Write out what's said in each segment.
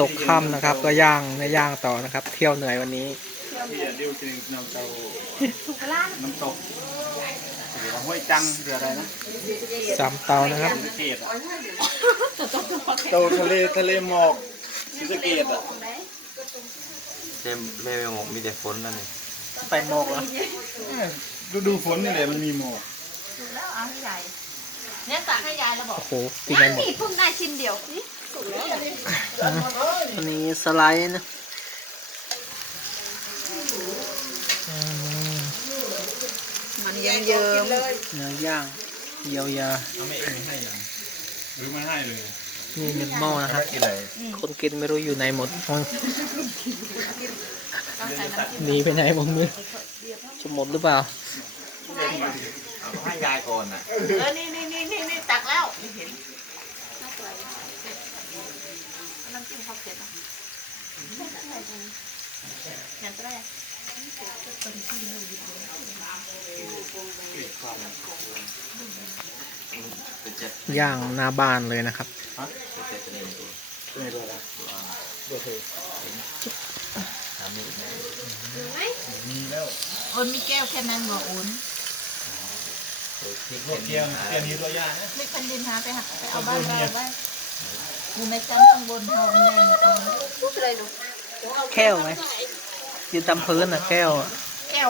ตกค่ำนะครับก็ย่างเนื้อย่างต่อนะครับ เที่ยวเหนื่อยวันนี้ที่เดียวจริงน้ำเตาถูกปะล่ะน้ำตกหรือว่าห้วยจังหรืออะไรนะสามเตานะครับศรีสะเกดอะเตาทะเลทะเลหมอกศรีสะเกดอะเต็มไม่ไม่หมกมีแต่ฝนนั่นเองไปหมอกแล้วฤดูฝนนี่แหละมันมีหมอกถูกแล้วเอาให้ยายเนี่ยตักให้ยายแล้วบอกโอ้โหกินกันหมดนี่เพิ่งได้ชิ้นเดียวนี่ถูกแล้ว อันนี้สไลด์นะอืมมันเยิ้มๆเลยเนื้อย่างเยียวยาเอาไม่เองให้ยังหรือไม่ให้เลยนี่หนึ่งหม้อนะครับกินอะไรคนกินไม่รู้อยู่ไหนหมดต้องใส่น้ำจิ้มหนีไปไหนหมดมือจะหมดหรือเปล่าเอาให้ยายก่อนอะเออนี่นี่นี่นี่นี่ตักแล้ว นี่เห็นน้ำจิ้มเขาเผ็ดนะอย่างแรกเป็นเจ็ดย่างหน้าบ้านเลยนะครับเป็นเจ็ดตัวเองตัวไม่รู้ละเดี๋ยวเธอถามนี่ไหมมีแล้วโอนมีแก้วแค่นั้นบอกโอนตัวพริกพวกเกียงเกียงนี้ตัวยานะไม่คันดินหาไปหาไปเอาบ้านเราไว้ อยู่ในจันทร์ข้างบนเฮาแน่นอนแก้วไหมยืนตามพื้นอะแก้วอะแก้ว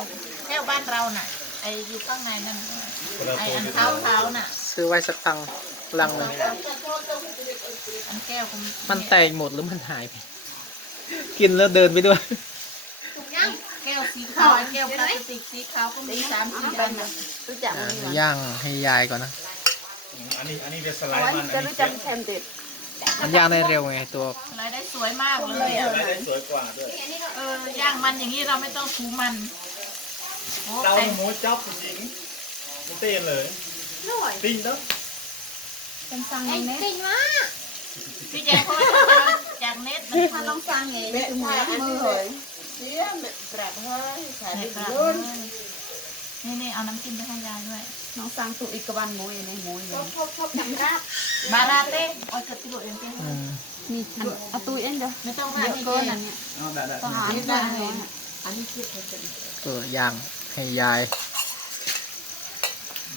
แก้วบ้านเราน่ะ ไออยู่ข้างในนั่นไออันเท้าเท้าน่ะซื้อไว้สักตังค์ลังหนึงอันแก้วของมันแตกหมดหรือมันหายไป กินแล้วเดินไปด้วย แก้วสีขาวไอ้แก้วพลาสติกสีขาวก็มีสามสี่อันน่ะรู้จักอ่ามั้ยย่างให้ยายก่อนนะ อันนี้อันนี้เป็นสไลด์มันอันนี้แคมเด็ด มันย่างได้เร็วไงตัวรายได้สวยมากเลยอะสไลด์ได้สวยกว่าด้วยเออย่างมันอย่างนี้เราไม่ต้องถูมันโอ้เตาใครหมูจ๊อบจริงหมูเต้นเลยติ้งเด้อเป็นสั่งเน็ตพี่แจ๊คเขาว่าจากเน็ตมันถ้าลองสั่งเองคือหมูมือเลย นี่นี่เอาน้ำจิ้มไปให้ยายด้วยน้องสร้างตุอีกวันโมยในโมยเลยบาราเต้เอาจะติโลเองเต้อืมนี่อันเอาตุเอ็นเด้อไม่ต้องมาเยอะให้เกินเยอันเนี้ยเอาได้ได้ต้องหาที่บ้านเลยก็ย่างให้ยาย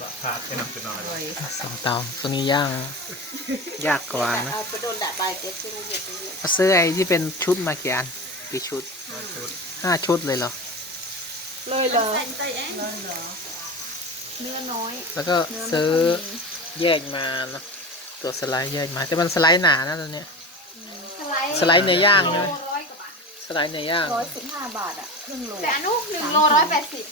บะขาดเป็นน้ำเป็นน้อยสองเตาตัวนี้ย่าง ยากกว่านะเอาไปโดนด่าใบเก็บใช่ไหมเห็ดเอาซื้อไอ้ที่เป็นชุดมากี่อันกี่ชุดห้าชุดเลยเหรอ เลยเหรอเนื้อน้อยแล้วก็เนื้อไม่ซื้อค่อยมีแยกมาเนอะตัวสไลด์แยกมาแต่มันสไลด์หนานะตัวเนี้ยสไลด์เนื้อย่างใช่ไหมสไลด์เนื้อย่างร้อยสิบห้าบาทอะครึ่งโลแต่อนุหนึ่งโลร้อยแปดสิบ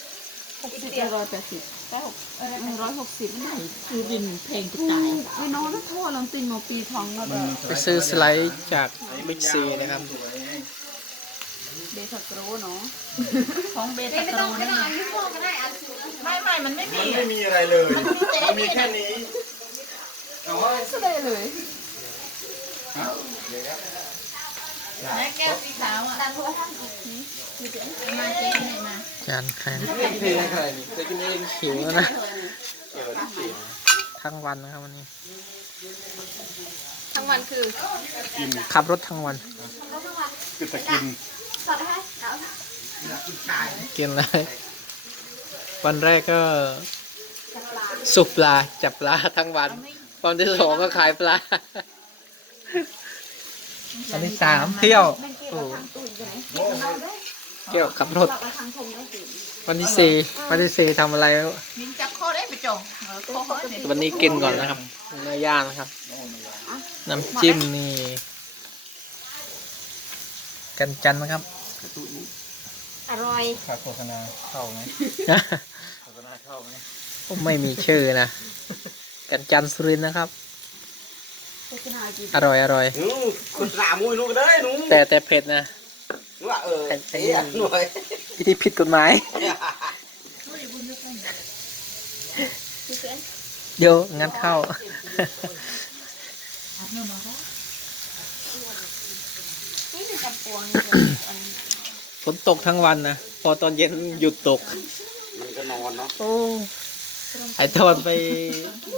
หกสิบร้อยแปดสิบได้หกเออได้หนึ่งร้อยหกสิบไม่ได้คือดินเพลงถูกไอ้น้องนั่นโทษลองติงมาปีทองแล้วก็ไปซื้อสไลด์จากบิ๊กซีนะครับ เบสโกรเนาะของเบไม่ตาไม่โตต้องไม่นี่ต้องอันนี้พวกก็ได้อันสูงไม่ไม่มันไม่มีมันไม่มีอะไรเลย มันมีแค่นี้เอาว่าสได้เลยแม่แก้วสีขาวอะดันโทรทัศน์มาเจ๊ไหนมาจานแข่งเพลงอะไรนี่เคยกินเองหิวแล้วนะทั้งวันนะครับวันนี้ ทั้งวันคือ กินขับรถทั้งวัน คือตะกิน สอดให้เอากินเลยวันแรกก็สุปปลาจับปลาทั้งวันวันที่สองก็ขายปลาวันที่สามเที่ยวโอ้เที่ยวขับรถวันที่สี่วันที่สี่ทำอะไรไม่รู้มินจับข้อได้ไปจงเออข้อเด็ดวันนี้กินก่อนนะครับเนื้อย่างนะครับ น้ำจิ้มนี่ กันจันนะครับ อร่อย ขาดโฆษณาเข้าไหมโฆษณาเข้าไหมผมไม่มีชื่อนะ กันจันสุรินทร์นะครับ โฆษณากี่อร่อยอร่อยนู้คุณสามมวยนู้นก็ได้นู้นแต่แต่เผ็ดนะว่าเออไอ้ไอ้ เอ๊ะหน่วยที่ที่ผิดกฎหมายเดี๋ยวงั้นเข้า นี่คือกระปวงฝน ตกทั้งวันนะพอตอนเย็นหยุดตก มันก็นอนเนาะโอ้ไอตอนไป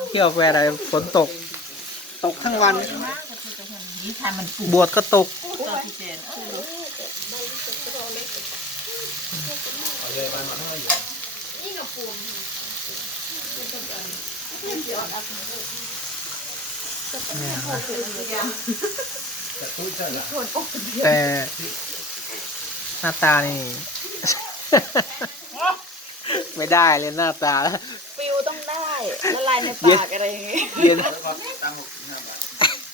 เที่ยวไปอะไรฝนตก ตกทั้งวันมากจะพูดจะเห็นนี่ทำมันปูบวชก็ตกตอนที่เจนเออเนี่ยนะแต่ หน้าตานี่ ไม่ได้เลยหน้าตา ฟิลต้องได้ละลายในปากอะไรอย่างงี้เย็น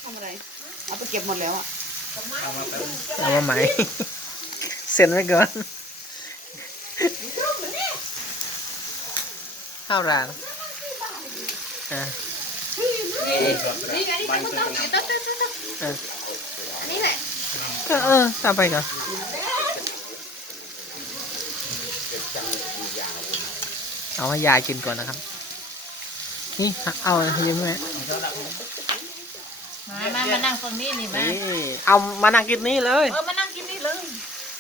ทำอะไร เอาไปเก็บหมดแล้วอะเอามาไหม เซ็นไว้ก่อนข้าวรานอะนี่ไงนี่ไงต้องต้องต้องต้องต้องเอออันนี้แหละก็เออตามไปก่อน เอาให้ยายกินก่อนนะครับ นี่เอาให้ยิ้มไหมมามามานั่งตรงนี้นี่มานี่เอามานั่งกินนี่เลย เออมานั่งกินนี่เลย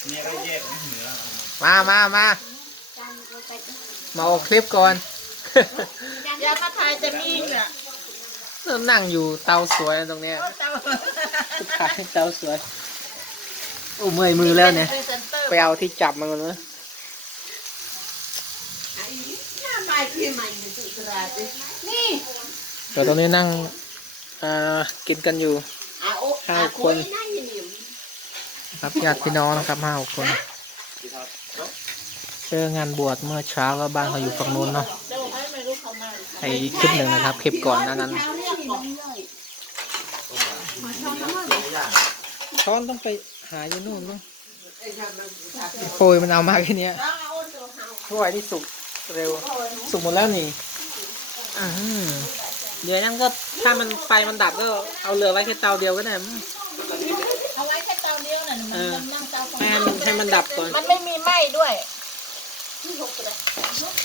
เนี่ยก็แยกเหนือมามามามาออกคลิปก่อนยามาทายจะมีเนี่ยเริ่มนั่งอยู่เตาสวยตรงเนี้ยเจ้าขายเตาสวยโอ้เมื่อยมือแล้วเนี่ยพรีเซนเตอร์ไปเอาที่จับมาก่อนนะนี่ เดี๋ยวตรงนี้นั่งอ่ากินกันอยู่ห้าคนครับญาติพี่น้องนะครับห้าหกคนเจองานบวชเมื่อเช้าก็บ้านเขาอยู่ฝั่งนู้นเนาะเจ้าให้ไม่รู้เขามาไอคลิปหนึ่งนะครับคลิปก่อนหนานั้นช้อนต้องไปหาอยู่นู่นมั้งโฟยมันเอามาแค่เนี้ยถ้วยนี่สุก เร็วสุกหมดแล้วนี่อืมเดี๋ยวนั้นก็ถ้ามันไฟมันดับก็เอาเหลือไว้แค่เตาเดียวก็ได้มั้งเอาไว้แค่เตาเดียวน่ะมันเออนั่งเตาสองให้มันให้มันดับก่อน มันไม่มีไหม้ด้วย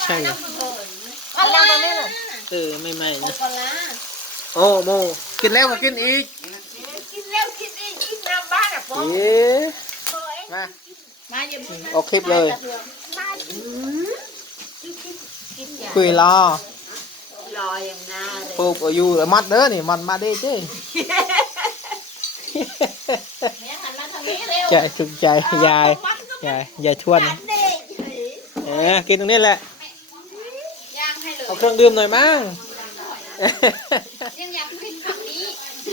ใช่เหรออันนั่งตรงนี้เลยเออไม่ไหม่นะปลาร้าโอ้โมกินแล้วก็กินอีกกินแล้วกินอีกกินน้ำบ้านอะพ่อเอ๊ะมามาอย่าพูดออกคลิปเลยกิน คุยรอรออย่างน่าเลยปลูกอยู่แล้วมัดเด้อนี่มัดมาได้เจ้แม่หันมาทางนี้เร็วใจถูกใจยายยายยายทวดนะเด็กเออกินตรงนี้แหละย่างให้เลยเอาเครื่องดื่มหน่อยมั้งยังอยากกินฝั่งนี้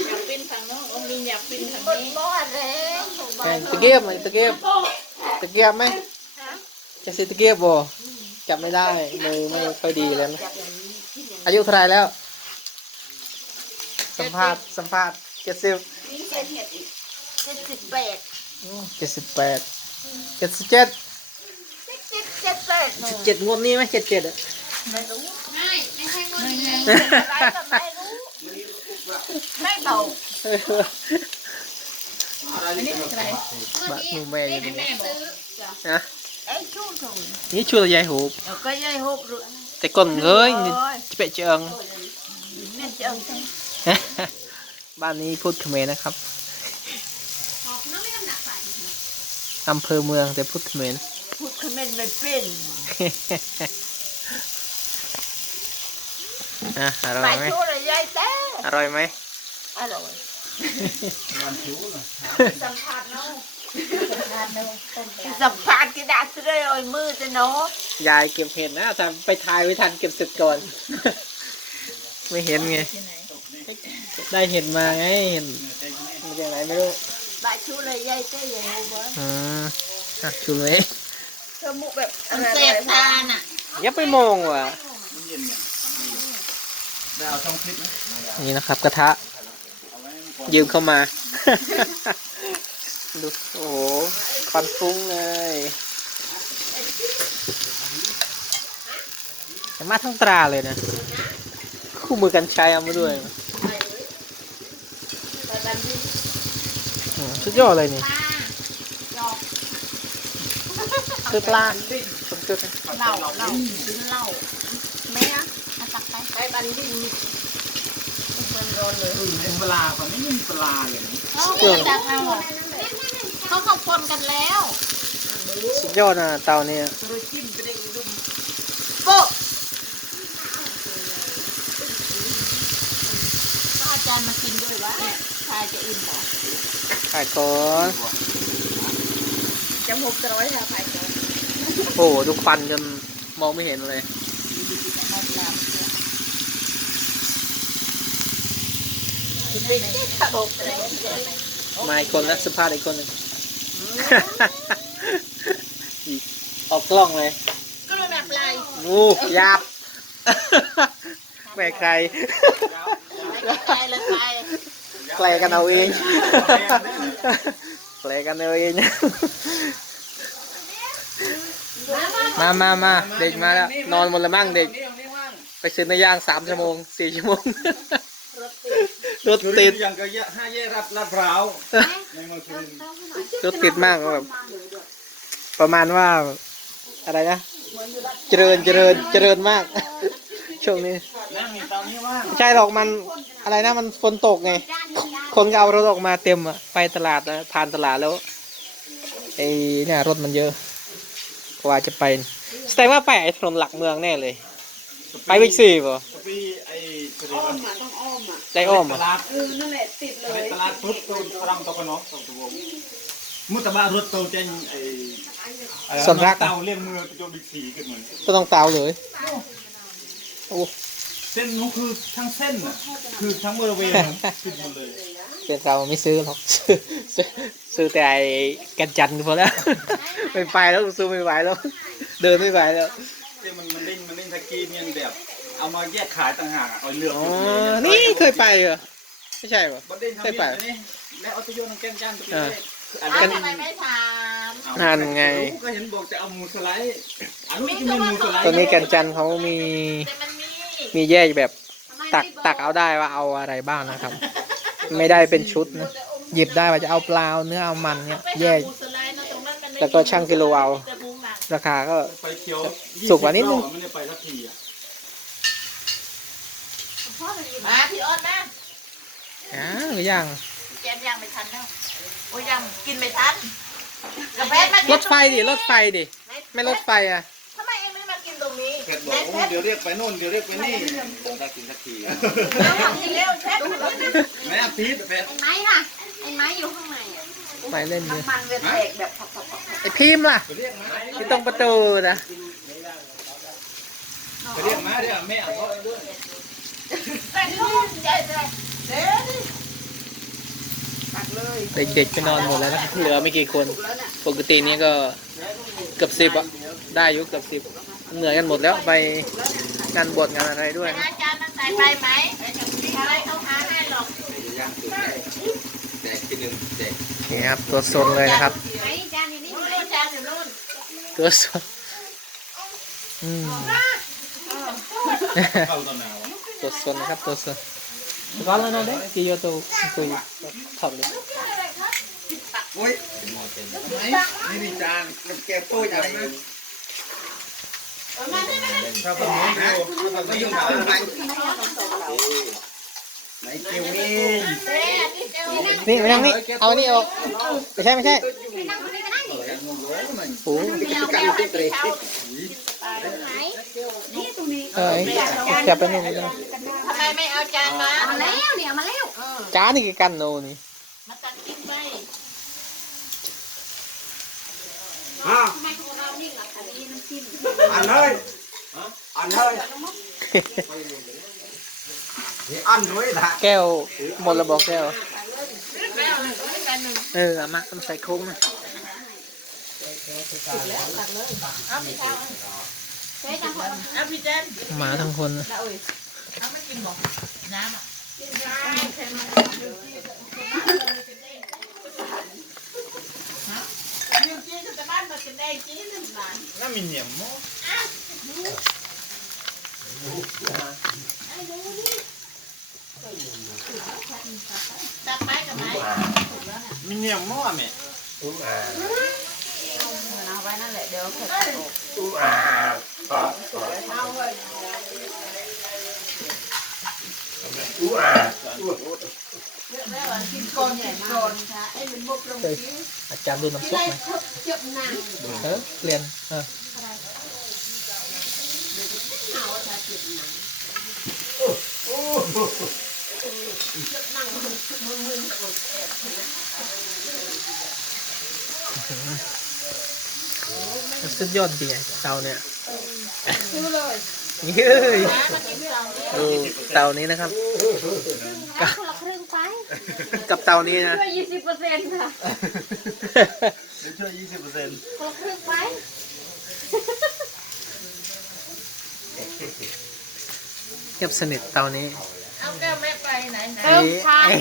อยากเป็นทางโน้นองค์ลิงอยากเป็นทางคนนี้บ้านเลยแข่งตะเกียบไหมตะเกียบตะเกียบไหมจะซื้อตะเกียบบ่ จับไม่ได้มือไม่ค่อยดีแล้วนะอายุเท่าไหรแล้ว สัมภาษณ์สัมภาษณ์เจ็ดสิบนี่เป็นเห็ดอีกเจ็ดสิบแปดเจ็ดสิบแปดเจ็ดสิบเจ็ดเจ็ดเจ็ดเจ็ดแปดสิบเจ็ดงวดนี้ไหมเจ็ดเจ็ดอะไม่ไม่ใช่คนนี้อะไรก็ไม่รู้ไม่เบาอันนี้เป็นอะไรบะหมูแม่อยู่ตรงนี้ซื้อนะ ไอ้ชู้ถุงนี่ช่วยยายหูบแล้วก็ยายหกรู้แต่ก่อนเอ้ยจะเปะเจิงแม่จะเอาใช่บ้านนี้พูดเขมรนะครับออกน้ำไม่น้ำหนักไปอำเภอเมืองแต่พูดเขมรพูดคอมเมนต์ไม่เป็นอะอร่ไปอยไหมชู้เลยยายแต่อร่อยไหมอร่อยสัมผัสเนาะ สัมผัสกระดาษเสื้อเอามือจะเนาะยายเก็บเห็ดนะทำไปทายไว้ทันเก็บเสร็จก่อน ไม่เห็นไง ได้เห็ดมาไงเห็นมาจากไหนไม่รู้ไปชู้เลยยายแต่ยังไงวะอืมอะชูเลยเธอมุกแบบมันเสพตาน่ะยับไปมองว่ะได้เอาช่องคลิปไหมนี่นะครับกระทะยืมเข้ามา ดูโอ้โหควันฟุ้งเลยมาทั้งตราเลยนะ คู่มือกันชัยเอามาด้วยสุดยอดเลยนี่คือปลาสมจุดเหล้าเหล้าซื้อเหล้าแม่มาตักไปไปบันดินมันร้อนเลยเออเห็นปลาเขาไม่มีปลาเลยนะเขาตักเอา เขาขอบคนกันแล้วสุดยอดนะเตาเนี่ยโป๊ะก็อาจารย์มากินด้วยวะชายจะอิ่มเหรอขายก่อนจะหกจะร้อยแล้วใครจะโอ้โหดูควันจนมองไม่เห็นเลย มาอีกคนแล้วสุภาพอีกคนหนึ่ง อีกออกกล้องเลยก็เลยแบบไรงูยับแม่ใครไปเลยไปแปลกันเอาเองแปลกันเอาเอง มามามาเด็กมาแล้ว นอนหมดแล้วมั่งเด็ก ไปซื้อเนื้อย่างสามชั่วโมงสี่ชั่วโมง รถติดยังก็ยะห้าเย่รับลาดพร้าวในเมืองสุรินทร์รถติดมากแบบประมาณว่าอะไรนะ เจริญเจริญเจริญมาก ช่วงนี้นั่งอยู่ตอนนี้ว่างไม่ใช่หรอกมันอะไรนะมันฝนตกไง คนก็เอารถออกมาเต็มอะไปตลาดนะผ่านตลาดแล้วไอ้เนี่ยรถมันเยอะกว่าจะไปแสดงว่าไปไอ้ถนนหลักเมืองแน่เลย ไปบิ๊กซีป่ะสปีไอ้สุริอ้อน มทร์อะต้องอ้อมอะได้อ้อมตอะลาดเออนั่นแหละติดเลไปยตลาดพุทธตูนฝรั่งตะกันเนาะตะวงมุตบารถตูเจนไอ้อะไระส่วนรักเตาเลี้ยงมือไปโจบิ๊กซีกันเหมือนก็ต้องเตาเลยโอ้เส้นนู้นคือทั้งเส้นอะคือทั้งบริเวณอะขึ้นหมดเลยเป็นเราไม่ซื้อหรอกซื้อซื้อซื้อแต่ไอ้กันจันทร์พอแล้ว ไม่ไปแล้วซื้อไม่ไหวแล้ว เดินไม่ไหวแล้ว เส้นมันมันเด้งมันเด้งตะกี้เนี่ยแบบ เอามาแยกขายต่างหากอะเอาเลือกอ๋อ นี่เคยไปเหรอ ไม่ใช่ป่ะบดเด้งทำเคยไปเนี่ยอันนี้แล้วเอาตัวโยนน้ำแกงจ้านตัวเออนี้อันอ้าวนี้ทำไมไม่ถามเอานั่นไงรู้ก็เห็นบอกจะเอาหมูสไลด์อันนี้จะมีหมูสไลด์ตอนนี้กันจันทร์เขามีแต่มันมี มีแยกแบบตักตักเอาได้ว่าเอาอะไรบ้างนะครับ ไม่ได้เป็นชุดนะ หยิบได้ว่าจะเอาปลาเอาเนื้อเอามันเนี่ยแยกไปหาหมูสไลด์นะตรงนั้นมันไม่แล้วก็ช่างกิโลเอาแต่มุมหลังราคาก็ไฟเขียวสุกกว่านิดนึง 20รอบไม่ได้ไปสักทีอะ มาพี่อ้อนนะ อ้าวหรือยังแกมยังไม่ทันแล้วโอ้ยยังกินไม่ทันกาแฟมารถไฟดิรถไฟดิไม่รถไฟอะทำไมเองไม่มากินตรงนี้เผ็ดบอกโอ้เดี๋ยวเรียกไปโน่นเดี๋ยวเรียกไปนี่ได้กินสักทีเอาของกินเร็วแช่ไปเลยนะแม่พีทเผ็ดไอ้ไม้ล่ะไอ้ไม้อยู่ข้างในอะไปเล่นดิมันเลยแตกแบบผับๆไอพิมพ์ล่ะไปเรียกมาที่ตรงประตูนะไปเรียกมาเดี๋ยวแม่เอาเขาด้วยแต่นู่นใหญ่ เลยเด้อๆตักเลยเด็กๆก็นอนหมดแล้วนะเหลือไม่กี่คนแล้วน่ะปกตินี้ก็เกือบสิบอะได้อยุเกือบสิบเหนื่อยกันหมดแล้วไปงานบวชงานอะไรด้วยนะอาจารย์นั่งใส่ไปไหมอะไรเขาหาให้หรอกย่างสุดแดกทีหนึ่งแดกนี่ครับตัวสนเลยนะครับ ไหนจานอยู่นี่นู่นจานอยู่นู่นตัวสนอืม เข้าตอนหนาวอะตัวสนนะครับตัวสน ร้อนแล้วนะเด็กกี่โยโตคุยถอดเลยโอ้ยนี่นี่จานน้ำแกงโป้ยอะไรนะถ้าผมไม่ดูถ้าผมไม่ยุ่งกับอะไรไหนเกี่ยวนี่เด้อันนี้เจ้านี่นี่ไปนั่งนี่ เอาอันนี้ออกไม่ใช่ไม่ใช่โอ้เจ้าเจ้าให้พี่เขาไหนนี่ตรงนี้เออจับไปนี่นี่นะทำ ไมไม่เอาจานมามาแล้วเนี่ยมาแล้วเออจ้านี่คือกันโนนี่มาตักกินไปทำไมของเรานี่ล่ะอันนี้น้ำจิ้มอันเลยอันเลยอันด้วยละแก้วหมดระบอกแก้วไม่เอาเลยไม่กันหนึ่งเออเอามาต้องใส่โค้งนะเอาพี่เขาใช้จังหวะเอาพี่เจนหมาทั้งคนนะ เอาไม่กินบอกน้ำอะยืมจีนจะบ้านมากินได้จีนหนึ่งบาทน่ามีเหนียมมั้งตักไม้กับไม้มีเหนียมมั้งแม่เอาไว้นั่นแหละเดี๋ยวเผ็ดก่อนใหญ่ากค่อ้เป็นบุกลงเอออาจารย์ ดูน้ำซุปไหมเจ็บหนังเออเปลี่ยนเออสุดยอดดีไงเตาเนี่ยซื้อ เลยเย้ยดูเตานี้นะครับ กับคนละครึ่งไปกับเตานี้นะช่วยยี่สิบเปอร์เซ็นต์ค่ะช่วยยี่สิบเปอร์เซ็นต์คนละครึ่งไปเงียบสนิทเตานี้เอาแก้วแม่ไปไหนไหนไอ้ไอ้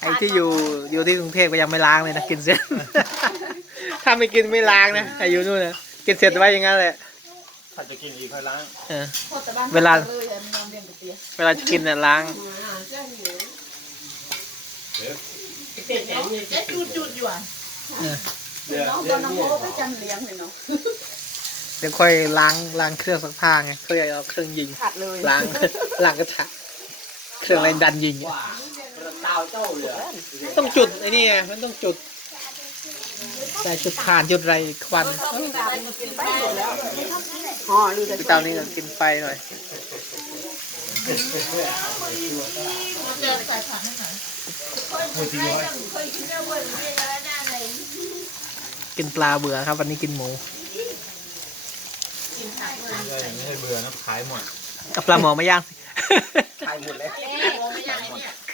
ไอ้ที่อยู่อยู่ที่กรุงเทพก็ยังไม่ล้างเลยนะกินเสร็จถ้าไม่กินไม่ล้างนะไอ้อยู่นู่นนะกินเสร็จไว้อย่างนั้นแหละ ถ้าจะกินอีกค่อยล้างเออโคตรบ้านเวลาเลยอะนอนเรียนกับเตียเวลาจะกินเนี่ยล้างแกจุดจุดอยู่อะเออเดี๋ยวน้องตอนน้องโมไปจำเลี้ยงเลยเนาะเดี๋ยวค่อยล้างล้างเครื่องซักผ้าไงค่อยเอาเครื่องยิง ขาดเลยล้าง ล้างกระทะเครื่องแรงดันยิงอะต้องจุดไอ้นี่ไงมันต้องจุด แต่จุดถ่านจุดอะไรควันห่อหรือพี่เตานี่ ก็กินไฟหน่อยเจอใส่ผักให้หน่อยกินปลาเบื่อครับ วันนี้กินหมูไม่ให้เบื่อนะขายหมดเอาปลาหมอมาย่างสิขายหมดแล้ว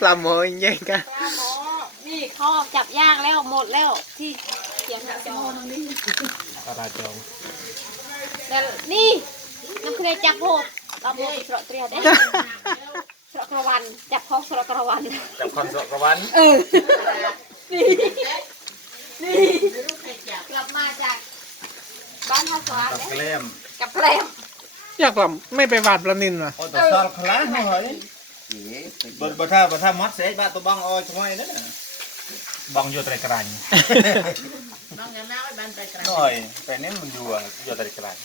ปลาหมอแย่งกัน นี่เขาจับย่างแล้วหมดแล้วที่เสียงจะโมนึงนี่ตลาจองแต่นี่น้ำเคยจับโหดเราโมสระเตรียดเด้สระกระวันจับเขาสระกระวันจับคอนโซลกระวันเออนี่นี่ลับมาจากบ้านท่าสวากับเด้แกล้มกับแกลมอยากแบบไม่ไปหวาดปลานินว่ะโอ้แต่ซอลคลาหน่อยบนบนท่าบนท่ามัดเสยบ้าตัวบังอ้อยทำไมนั่นน่ะบังอยู่ไตรกรัน น้องยังน้าไว้บ้านไปกลางหน่อย แต่เนี้มันอยู่อะอยู่ไตรกรัน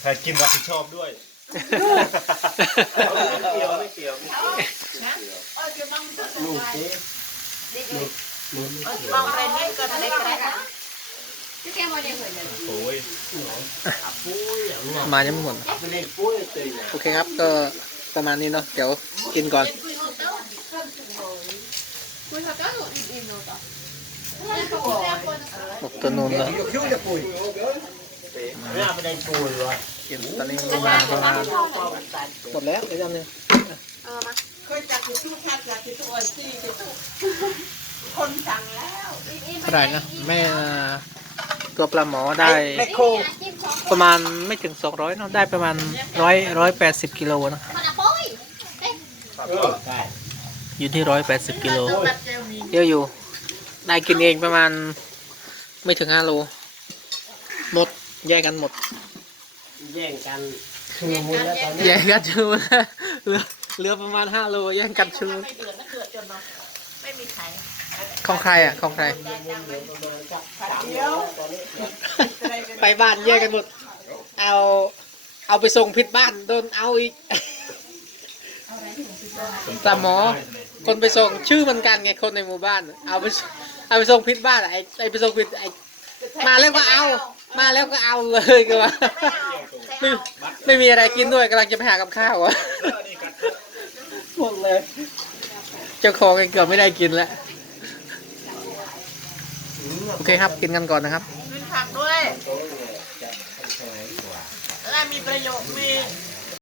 ใครกินรับผิดชอบด้วยไม่เกี่ยวไม่เกี่ยวลูกมองไปนี่ก็ได้กระไรพี่แกมาเนี่ยเคยเลยโอ้ยมายังไม่หมดโอเคครับก็ประมาณนี้เนาะเดี๋ยวกินก่อน บอกตัวนู้นเลยเนี่ยไปได้ปูเลยวะกินตอนนี้ประมาณประมาณหมดแล้วเดี๋ยวจำหนึ่งเออมาเคยจับจุดชัดจับจุดอ่อนซี่จุดคนสั่งแล้วเท่าไหร่นะแม่ตัวปลาหมอได้จิ้มสองประมาณไม่ถึง 200เนาะได้ประมาณร้อยร้อยแปดสิบกิโลนะมันอะปุ้ยอยู่ที่ร้อยแปดสิบกิโลแบบเจลมีเยอะอยู่ ได้กินเองประมาณไม่ถึงห้าโลหมดแยกกันหมด แย่งกันแยกกันชูเหลือเหลือประมาณห้าโลแยกกันชูไม่เดือดไม่เกิดจนเนาะไม่มีไข่ของใครอะของใคร เดียวไปบ้านแยกกันหมด เอาเอาไปส่งผิดบ้านโดนเอาอีกปลาหมอคนไปส่งชื่อเหมือนกันไงคนในหมู่บ้าน เอาไปส่ง เอาไปส่งผิดบ้านไอ้ไอ้ไปส่งผิดไอ้มาแล้วก็เอา มาแล้วก็เอาเลยก็ว่าไม่ไม่มีอะไรกินด้วยกำลังจะไปหากับข้าวอะหมดเลยเจ้าของเอเกือบไม่ได้กินแล้วโอเคครับกินกันก่อนนะครับกินผักด้วยแล้วมีประโยชน์มี